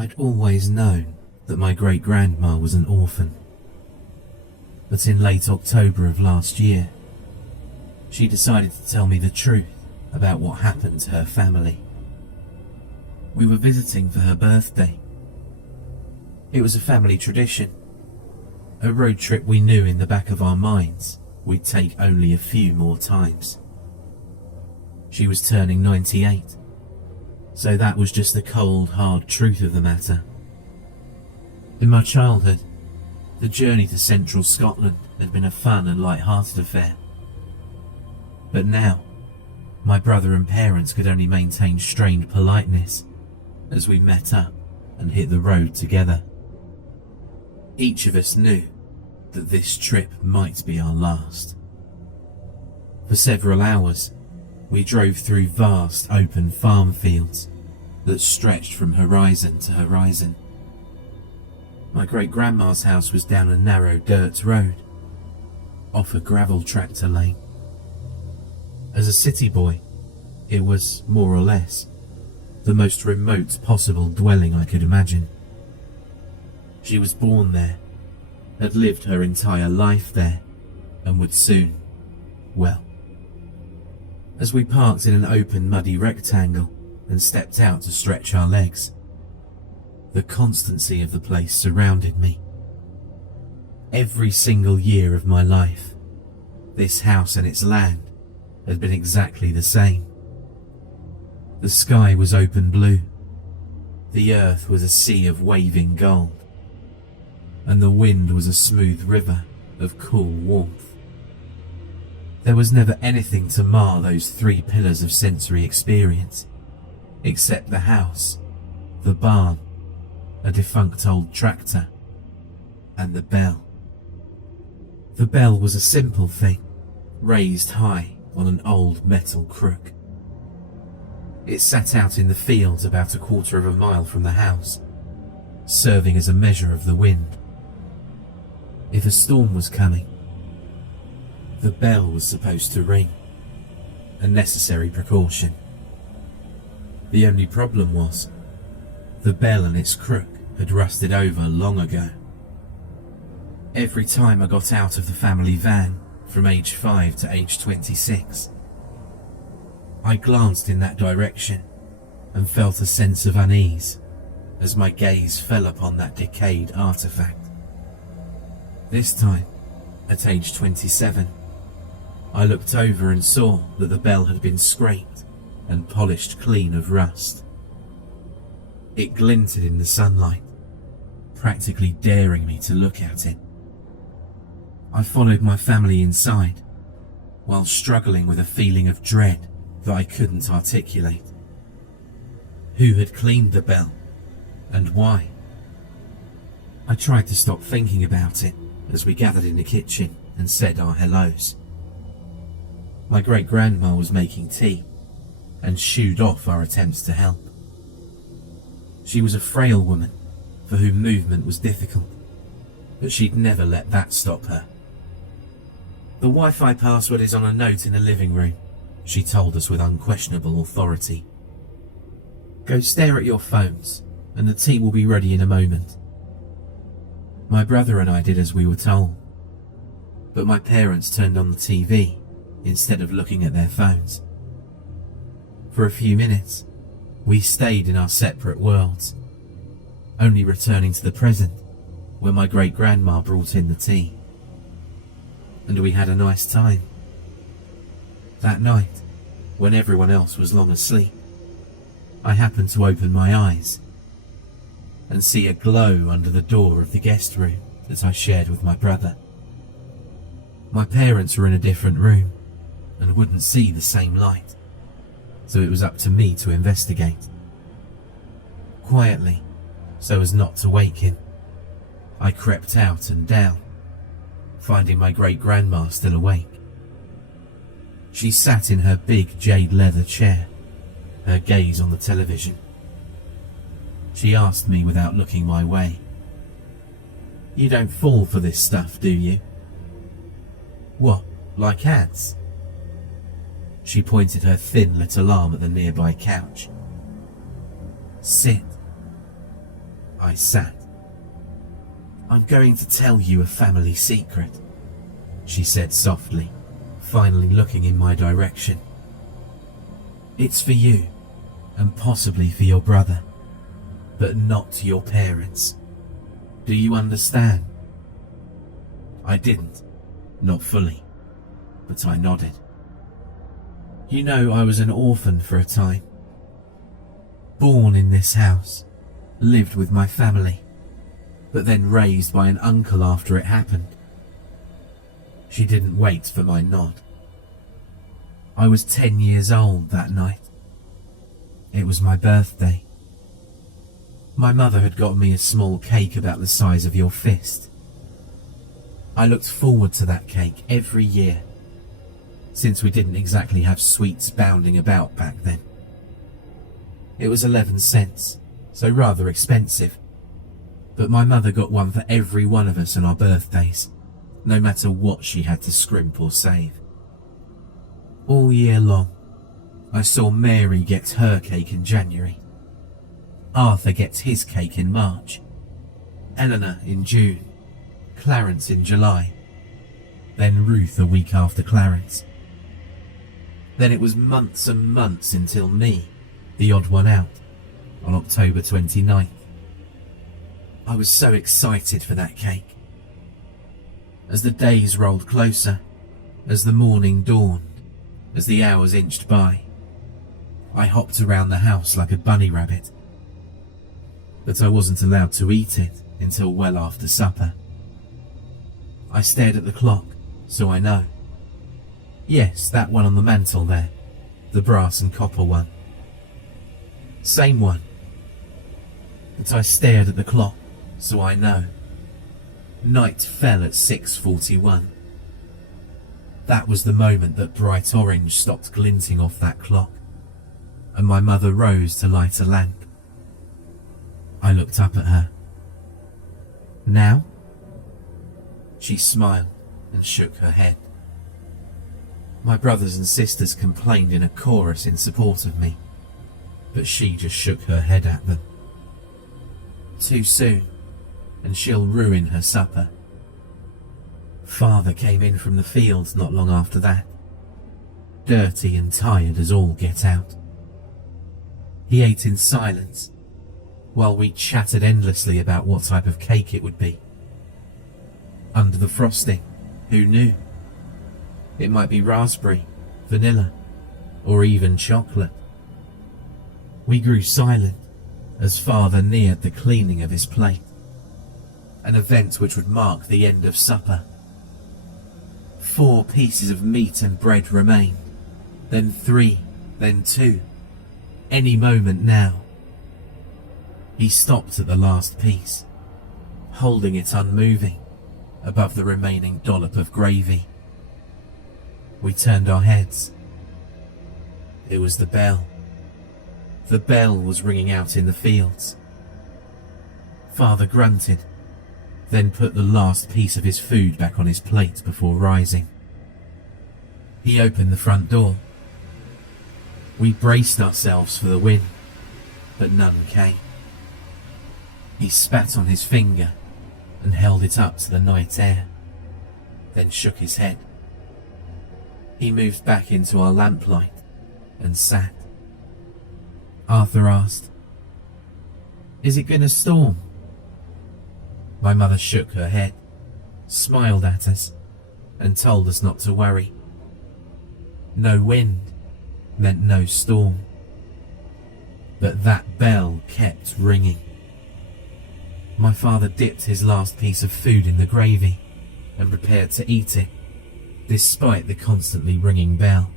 I'd always known that my great-grandma was an orphan. But in late October of last year, she decided to tell me the truth about what happened to her family. We were visiting for her birthday. It was a family tradition, a road trip we knew in the back of our minds we'd take only a few more times. She was turning 98, so that was just the cold, hard truth of the matter. In my childhood, the journey to central Scotland had been a fun and light-hearted affair. But now, my brother and parents could only maintain strained politeness as we met up and hit the road together. Each of us knew that this trip might be our last. For several hours, we drove through vast open farm fields that stretched from horizon to horizon. My great-grandma's house was down a narrow dirt road, off a gravel tractor lane. As a city boy, it was, more or less, the most remote possible dwelling I could imagine. She was born there, had lived her entire life there, and would soon, well. As we parked in an open muddy rectangle and stepped out to stretch our legs, the constancy of the place surrounded me. Every single year of my life, this house and its land had been exactly the same. The sky was open blue, the earth was a sea of waving gold, and the wind was a smooth river of cool warmth. There was never anything to mar those three pillars of sensory experience, except the house, the barn, a defunct old tractor, and the bell. The bell was a simple thing, raised high on an old metal crook. It sat out in the fields about a quarter of a mile from the house, serving as a measure of the wind. If a storm was coming, the bell was supposed to ring, a necessary precaution. The only problem was, the bell and its crook had rusted over long ago. Every time I got out of the family van, from age 5 to age 26, I glanced in that direction and felt a sense of unease as my gaze fell upon that decayed artifact. This time, at age 27, I looked over and saw that the bell had been scraped and polished clean of rust. It glinted in the sunlight, practically daring me to look at it. I followed my family inside, while struggling with a feeling of dread that I couldn't articulate. Who had cleaned the bell, and why? I tried to stop thinking about it as we gathered in the kitchen and said our hellos. My great-grandma was making tea and shooed off our attempts to help. She was a frail woman for whom movement was difficult, but she'd never let that stop her. The Wi-Fi password is on a note in the living room, she told us with unquestionable authority. Go stare at your phones and the tea will be ready in a moment. My brother and I did as we were told, but my parents turned on the TV instead of looking at their phones. For a few minutes, we stayed in our separate worlds, only returning to the present when my great-grandma brought in the tea. And we had a nice time. That night, when everyone else was long asleep, I happened to open my eyes and see a glow under the door of the guest room that I shared with my brother. My parents were in a different room and wouldn't see the same light, so it was up to me to investigate. Quietly, so as not to wake him, I crept out and down, finding my great-grandma still awake. She sat in her big jade leather chair, her gaze on the television. She asked me without looking my way, "You don't fall for this stuff, do you?" "What, like ads?" She pointed her thin little arm at the nearby couch. "Sit." I sat. "I'm going to tell you a family secret," she said softly, finally looking in my direction. "It's for you, and possibly for your brother, but not your parents. Do you understand?" I didn't, not fully, but I nodded. "You know, I was an orphan for a time. Born in this house, lived with my family, but then raised by an uncle after it happened." She didn't wait for my nod. "I was 10 years old that night. It was my birthday. My mother had got me a small cake about the size of your fist. I looked forward to that cake every year, since we didn't exactly have sweets bounding about back then. It was 11 cents, so rather expensive, but my mother got one for every one of us on our birthdays, no matter what she had to scrimp or save. All year long, I saw Mary get her cake in January, Arthur gets his cake in March, Eleanor in June, Clarence in July, then Ruth a week after Clarence. Then it was months and months until me, the odd one out, on October 29th. I was so excited for that cake. As the days rolled closer, as the morning dawned, as the hours inched by, I hopped around the house like a bunny rabbit. But I wasn't allowed to eat it until well after supper. I stared at the clock, so I know. Yes, that one on the mantel there, the brass and copper one. Same one. But I stared at the clock, so I know. Night fell at 6:41. That was the moment that bright orange stopped glinting off that clock, and my mother rose to light a lamp. I looked up at her. "Now?" She smiled and shook her head. My brothers and sisters complained in a chorus in support of me, but she just shook her head at them. "Too soon, and she'll ruin her supper." Father came in from the fields not long after that, dirty and tired as all get out. He ate in silence, while we chattered endlessly about what type of cake it would be. Under the frosting, who knew? It might be raspberry, vanilla, or even chocolate. We grew silent as Father neared the cleaning of his plate, an event which would mark the end of supper. 4 pieces of meat and bread remained, then 3, then 2. Any moment now. He stopped at the last piece, holding it unmoving above the remaining dollop of gravy. We turned our heads. It was the bell. The bell was ringing out in the fields. Father grunted, then put the last piece of his food back on his plate before rising. He opened the front door. We braced ourselves for the wind, but none came. He spat on his finger and held it up to the night air, then shook his head. He moved back into our lamplight and sat. Arthur asked, "Is it going to storm?" My mother shook her head, smiled at us, and told us not to worry. No wind meant no storm. But that bell kept ringing. My father dipped his last piece of food in the gravy and prepared to eat it, despite the constantly ringing bell,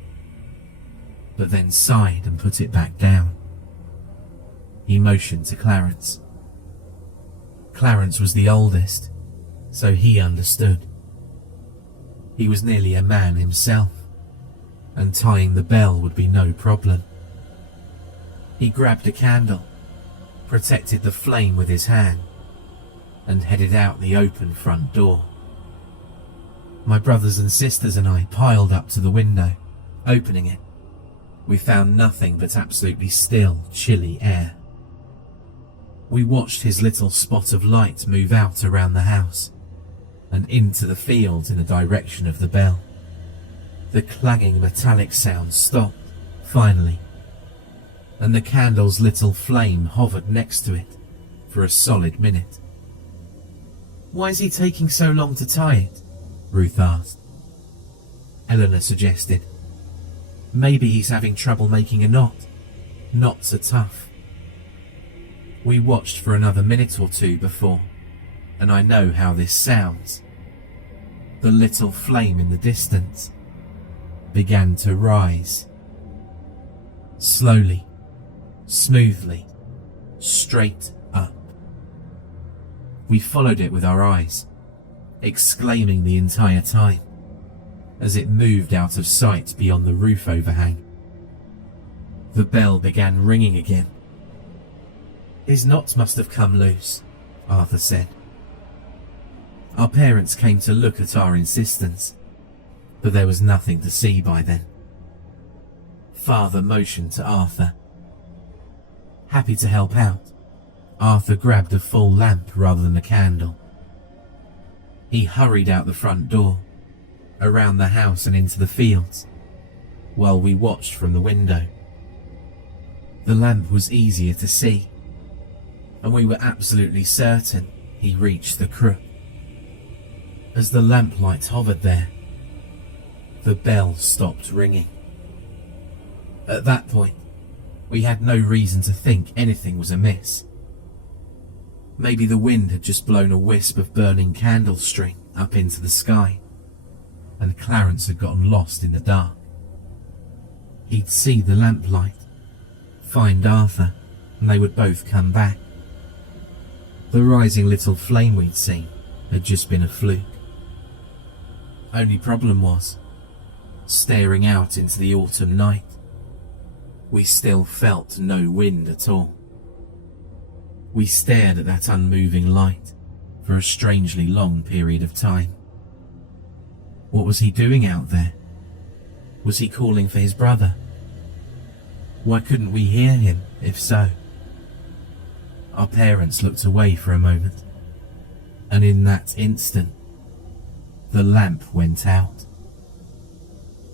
but then sighed and put it back down. He motioned to Clarence. Clarence was the oldest, so he understood. He was nearly a man himself, and tying the bell would be no problem. He grabbed a candle, protected the flame with his hand, and headed out the open front door. My brothers and sisters and I piled up to the window, opening it. We found nothing but absolutely still, chilly air. We watched his little spot of light move out around the house and into the fields in the direction of the bell. The clanging metallic sound stopped, finally, and the candle's little flame hovered next to it for a solid minute. "Why is he taking so long to tie it?" Ruth asked. Eleanor suggested. "Maybe he's having trouble making a knot. Knots are tough." We watched for another minute or two before, and I know how this sounds. The little flame in the distance began to rise. Slowly, smoothly, straight up. We followed it with our eyes, exclaiming the entire time, as it moved out of sight beyond the roof overhang. The bell began ringing again. "His knots must have come loose," Arthur said. Our parents came to look at our insistence, but there was nothing to see by then. Father motioned to Arthur. Happy to help out, Arthur grabbed a full lamp rather than a candle. He hurried out the front door, around the house and into the fields, while we watched from the window. The lamp was easier to see, and we were absolutely certain he reached the crook. As the lamplight hovered there, the bell stopped ringing. At that point, we had no reason to think anything was amiss. Maybe the wind had just blown a wisp of burning candle string up into the sky, and Clarence had gotten lost in the dark. He'd see the lamplight, find Arthur, and they would both come back. The rising little flame we'd seen had just been a fluke. Only problem was, staring out into the autumn night, we still felt no wind at all. We stared at that unmoving light for a strangely long period of time. What was he doing out there? Was he calling for his brother? Why couldn't we hear him, if so? Our parents looked away for a moment, and in that instant, the lamp went out.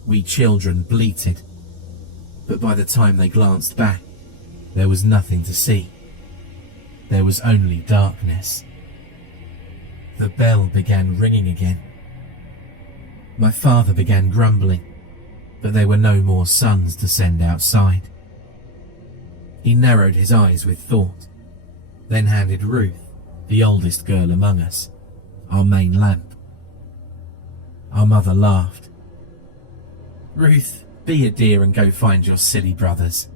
We children bleated, but by the time they glanced back, there was nothing to see. There was only darkness. The bell began ringing again. My father began grumbling, but there were no more sons to send outside. He narrowed his eyes with thought, then handed Ruth, the oldest girl among us, our main lamp. Our mother laughed. "Ruth, be a dear and go find your silly brothers."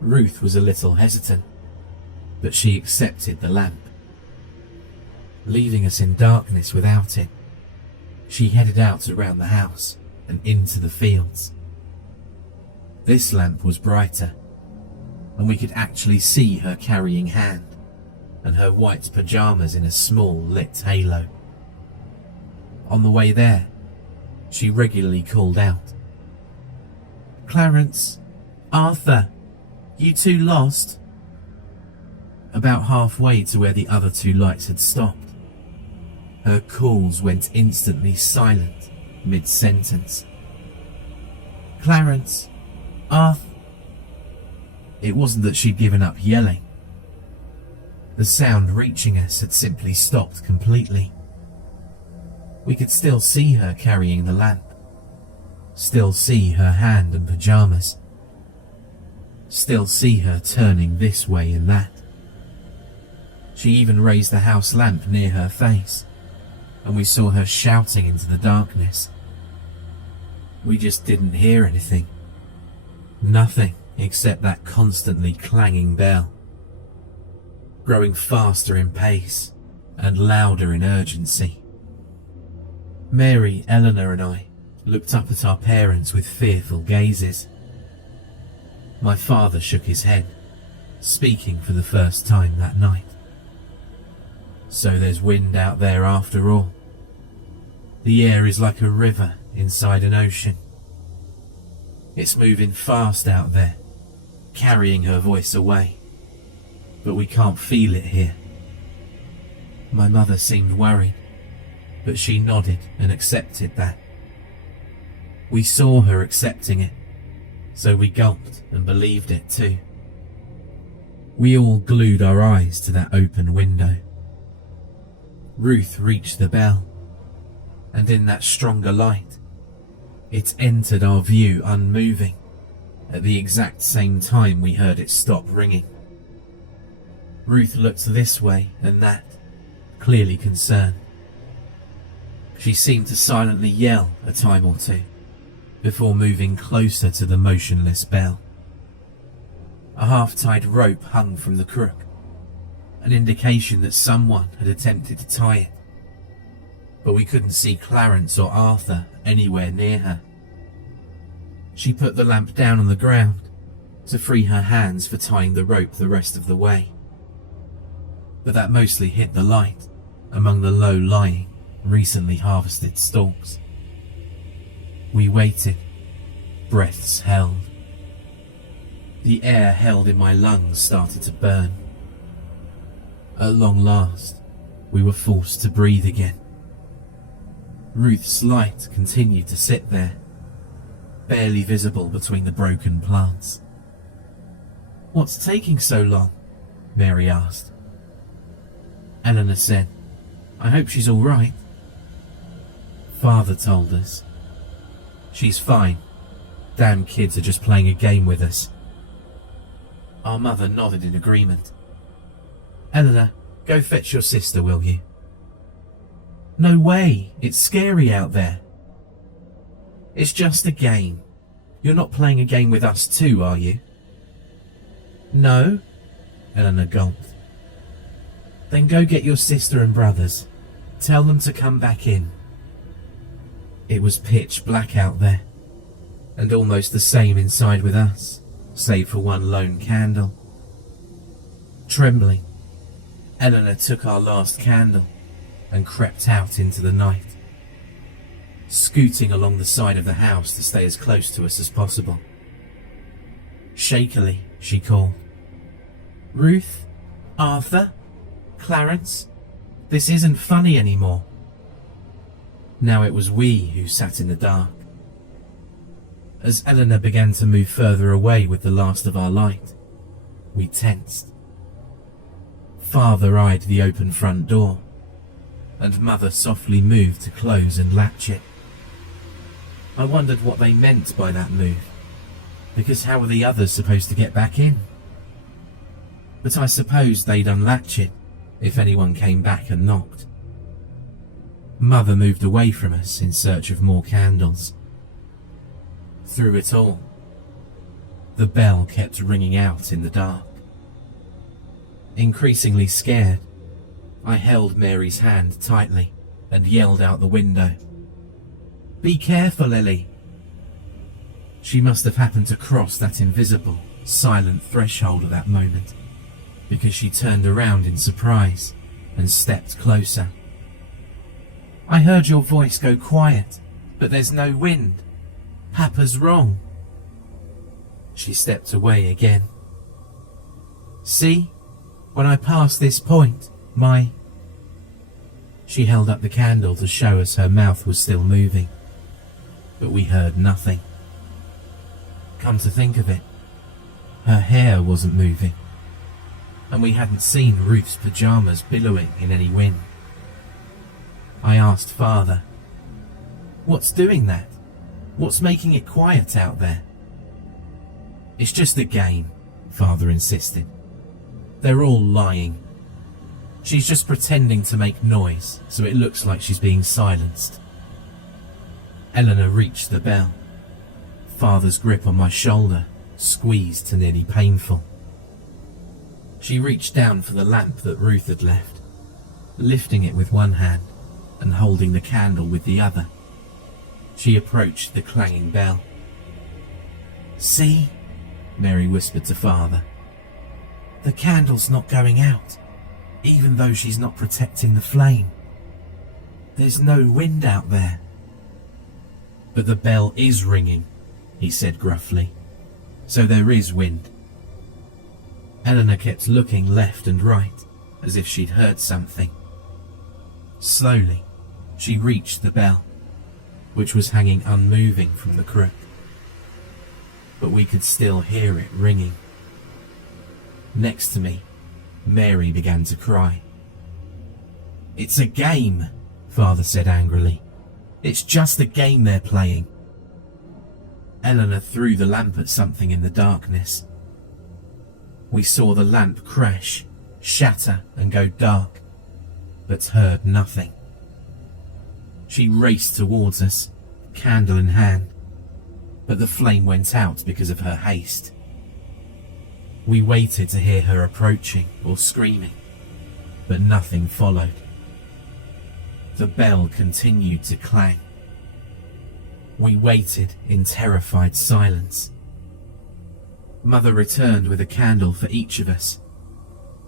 Ruth was a little hesitant, but she accepted the lamp. Leaving us in darkness without it, she headed out around the house and into the fields. This lamp was brighter, and we could actually see her carrying hand and her white pajamas in a small lit halo. On the way there, she regularly called out, "Clarence, Arthur, you two lost?" About halfway to where the other two lights had stopped, her calls went instantly silent mid-sentence. "Clarence, Arthur." It wasn't that she'd given up yelling. The sound reaching us had simply stopped completely. We could still see her carrying the lamp, still see her hand and pajamas, still see her turning this way and that. She even raised the house lamp near her face, and we saw her shouting into the darkness. We just didn't hear anything. Nothing except that constantly clanging bell, growing faster in pace and louder in urgency. Mary, Eleanor and I looked up at our parents with fearful gazes. My father shook his head, speaking for the first time that night. "So there's wind out there after all. The air is like a river inside an ocean. It's moving fast out there, carrying her voice away. but we can't feel it here." My mother seemed worried, but she nodded and accepted that. We saw her accepting it, so we gulped and believed it too. We all glued our eyes to that open window. Ruth reached the bell, and in that stronger light, it entered our view unmoving at the exact same time we heard it stop ringing. Ruth looked this way and that, clearly concerned. She seemed to silently yell a time or two before moving closer to the motionless bell. A half-tied rope hung from the crook, an indication that someone had attempted to tie it, but we couldn't see Clarence or Arthur anywhere near her. She put the lamp down on the ground to free her hands for tying the rope the rest of the way, but that mostly hit the light among the low-lying, recently harvested stalks. We waited, breaths held. The air held in my lungs started to burn. At long last, we were forced to breathe again. Ruth's light continued to sit there, barely visible between the broken plants. "What's taking so long?" Mary asked. Eleanor said, "I hope she's all right." Father told us, "She's fine. Damn kids are just playing a game with us." Our mother nodded in agreement. "Eleanor, go fetch your sister, will you?" "No way, it's scary out there." "It's just a game. You're not playing a game with us too, are you?" "No," Eleanor gulped. "Then go get your sister and brothers. Tell them to come back in." It was pitch black out there, and almost the same inside with us, save for one lone candle. Trembling, Eleanor took our last candle and crept out into the night, scooting along the side of the house to stay as close to us as possible. Shakily, she called, "Ruth? Arthur? Clarence? This isn't funny anymore." Now it was we who sat in the dark. As Eleanor began to move further away with the last of our light, we tensed. Father eyed the open front door, and Mother softly moved to close and latch it. I wondered what they meant by that move, because how were the others supposed to get back in? But I suppose they'd unlatch it if anyone came back and knocked. Mother moved away from us in search of more candles. Through it all, the bell kept ringing out in the dark. Increasingly scared, I held Mary's hand tightly and yelled out the window, "Be careful, Lily." She must have happened to cross that invisible, silent threshold at that moment, because she turned around in surprise and stepped closer. "I heard your voice go quiet, but there's no wind. Papa's wrong." She stepped away again. "See? When I pass this point, She held up the candle to show us her mouth was still moving, but we heard nothing. Come to think of it, her hair wasn't moving, and we hadn't seen Ruth's pajamas billowing in any wind. I asked Father, "What's doing that? What's making it quiet out there?" "It's just a game," Father insisted. "They're all lying. She's just pretending to make noise so it looks like she's being silenced." Eleanor reached the bell. Father's grip on my shoulder squeezed to nearly painful. She reached down for the lamp that Ruth had left, lifting it with one hand and holding the candle with the other. She approached the clanging bell. "See?" Mary whispered to Father. "The candle's not going out, even though she's not protecting the flame. There's no wind out there." "But the bell is ringing," he said gruffly. "So there is wind." Eleanor kept looking left and right, as if she'd heard something. Slowly, she reached the bell, which was hanging unmoving from the crook. But we could still hear it ringing. Next to me, Mary began to cry. "It's a game," Father said angrily. "It's just a game they're playing." Eleanor threw the lamp at something in the darkness. We saw the lamp crash, shatter and go dark, but heard nothing. She raced towards us, candle in hand, but the flame went out because of her haste. We waited to hear her approaching or screaming, but nothing followed. The bell continued to clang. We waited in terrified silence. Mother returned with a candle for each of us,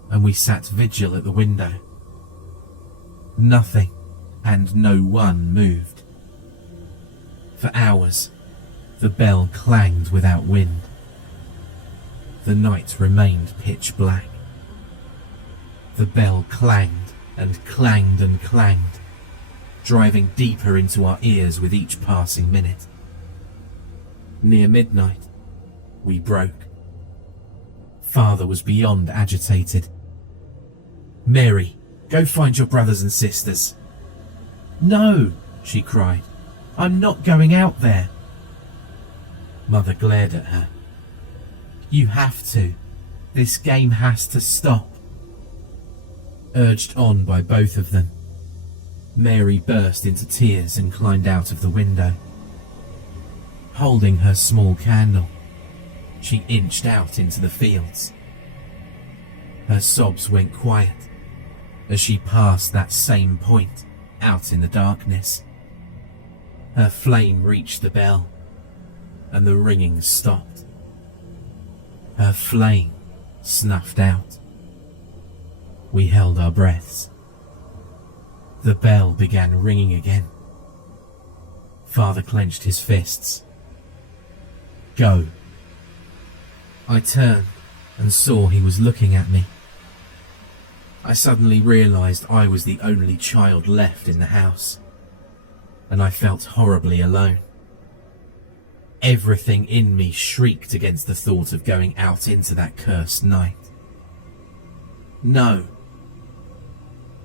and we sat vigil at the window. Nothing and no one moved. For hours, the bell clanged without wind. The night remained pitch black. The bell clanged and clanged and clanged, driving deeper into our ears with each passing minute. Near midnight, we broke. Father was beyond agitated. "Mary, go find your brothers and sisters." "No," she cried. "I'm not going out there." Mother glared at her. "You have to. This game has to stop." Urged on by both of them, Mary burst into tears and climbed out of the window. Holding her small candle, she inched out into the fields. Her sobs went quiet as she passed that same point out in the darkness. Her flame reached the bell, and the ringing stopped. Her flame snuffed out. We held our breaths. The bell began ringing again. Father clenched his fists. "Go." I turned and saw he was looking at me. I suddenly realized I was the only child left in the house, and I felt horribly alone. Everything in me shrieked against the thought of going out into that cursed night. "No."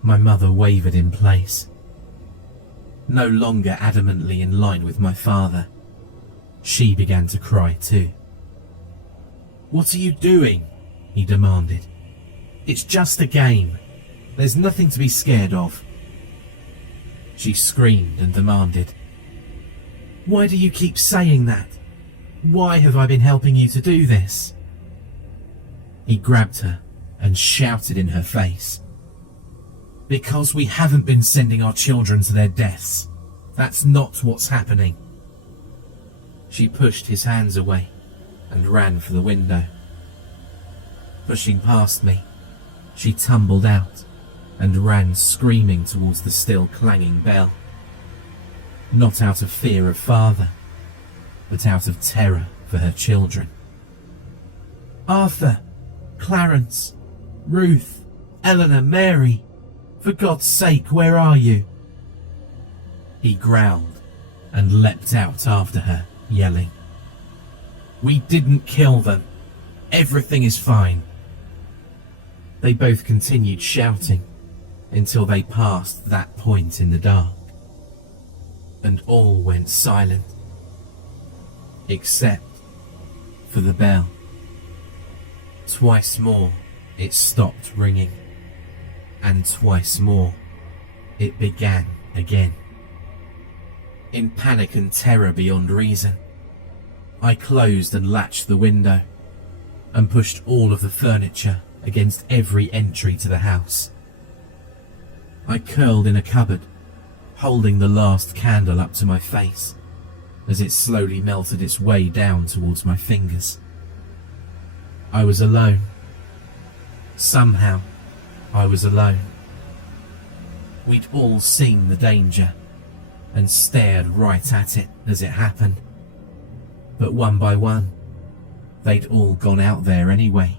My mother wavered in place. No longer adamantly in line with my father, she began to cry too. "What are you doing?" he demanded. "It's just a game. There's nothing to be scared of." She screamed and demanded, "Why do you keep saying that? Why have I been helping you to do this?" He grabbed her and shouted in her face, "Because we haven't been sending our children to their deaths. That's not what's happening." She pushed his hands away and ran for the window. Pushing past me, she tumbled out and ran screaming towards the still clanging bell. Not out of fear of father, but out of terror for her children. "Arthur, Clarence, Ruth, Eleanor, Mary, for God's sake, where are you?" He growled and leapt out after her, yelling, "We didn't kill them. Everything is fine." They both continued shouting until they passed that point in the dark, and all went silent, except for the bell. Twice more it stopped ringing, and twice more it began again. In panic and terror beyond reason, I closed and latched the window and pushed all of the furniture against every entry to the house. I curled in a cupboard, holding the last candle up to my face as it slowly melted its way down towards my fingers. I was alone. Somehow, I was alone. We'd all seen the danger and stared right at it as it happened. But one by one, they'd all gone out there anyway.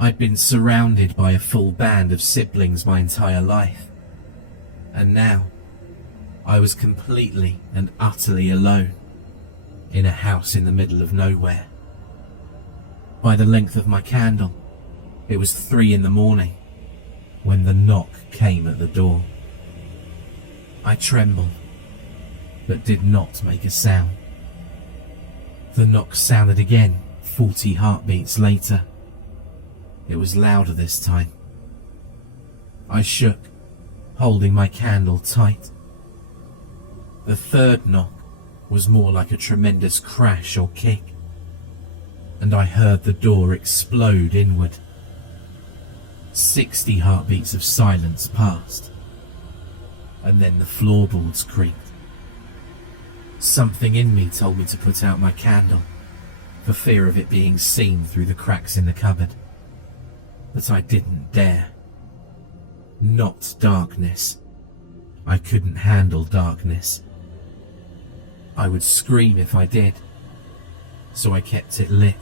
I'd been surrounded by a full band of siblings my entire life, and now I was completely and utterly alone in a house in the middle of nowhere. By the length of my candle, it was 3 a.m. when the knock came at the door. I trembled, but did not make a sound. The knock sounded again 40 heartbeats later. It was louder this time. I shook, holding my candle tight. The third knock was more like a tremendous crash or kick, and I heard the door explode inward. 60 heartbeats of silence passed, and then the floorboards creaked. Something in me told me to put out my candle, for fear of it being seen through the cracks in the cupboard. But I didn't dare. Not darkness. I couldn't handle darkness. I would scream if I did, so I kept it lit.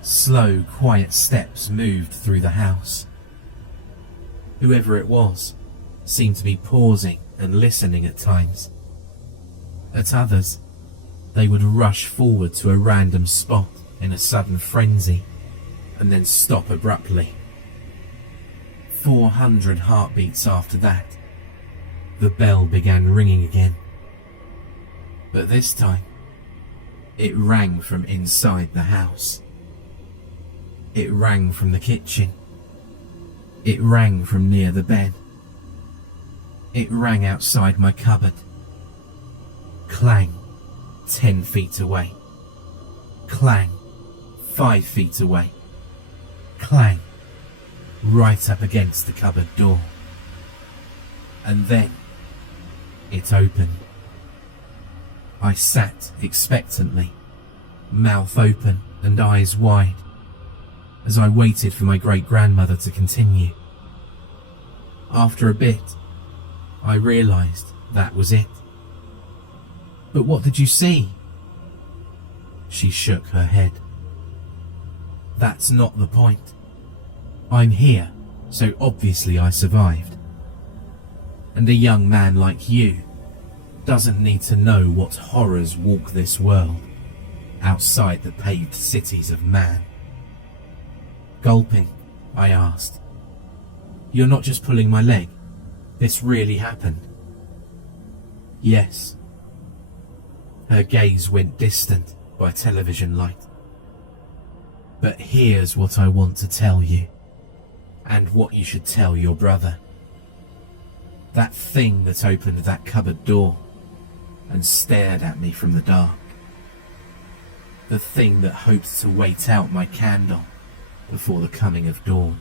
Slow, quiet steps moved through the house. Whoever it was seemed to be pausing and listening at times. At others, they would rush forward to a random spot in a sudden frenzy and then stop abruptly. 400 heartbeats after that, the bell began ringing again. But this time, it rang from inside the house. It rang from the kitchen. It rang from near the bed. It rang outside my cupboard. Clang, 10 feet away. Clang, 5 feet away. Clang, right up against the cupboard door. And then it opened. I sat expectantly, mouth open and eyes wide, as I waited for my great-grandmother to continue. After a bit, I realised that was it. But what did you see? She shook her head. That's not the point. I'm here, so obviously I survived. And a young man like you doesn't need to know what horrors walk this world outside the paved cities of man. Gulping, I asked, "You're not just pulling my leg? This really happened?" "Yes." Her gaze went distant by television light. "But here's what I want to tell you, and what you should tell your brother. That thing that opened that cupboard door and stared at me from the dark. The thing that hoped to wait out my candle before the coming of dawn.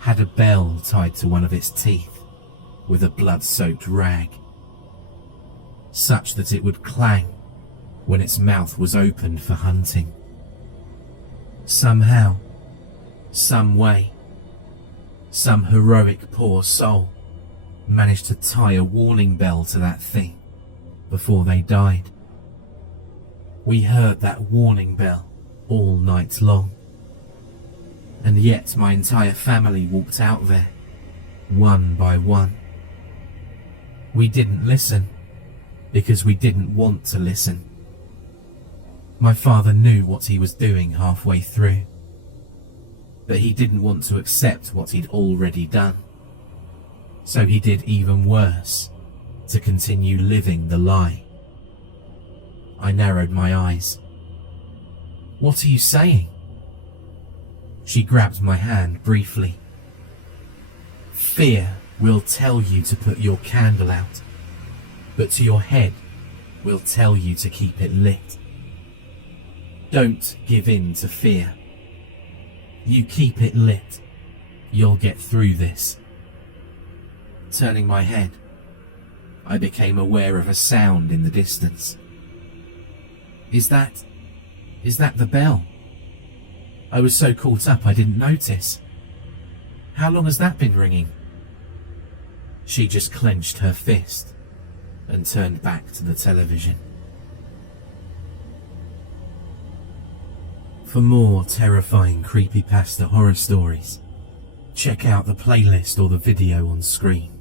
Had a bell tied to one of its teeth with a blood-soaked rag, such that it would clang when its mouth was opened for hunting. Somehow, some way, some heroic poor soul managed to tie a warning bell to that thing before they died. We heard that warning bell all night long. And yet my entire family walked out there, one by one. We didn't listen, because we didn't want to listen. My father knew what he was doing halfway through, but he didn't want to accept what he'd already done. So he did even worse, to continue living the lie. I narrowed my eyes. "What are you saying?" She grabbed my hand briefly. "Fear will tell you to put your candle out, but to your head will tell you to keep it lit. Don't give in to fear. You keep it lit, you'll get through this." Turning my head, I became aware of a sound in the distance. Is that the bell? I was so caught up I didn't notice. How long has that been ringing? She just clenched her fist and turned back to the television. For more terrifying creepypasta horror stories, check out the playlist or the video on screen.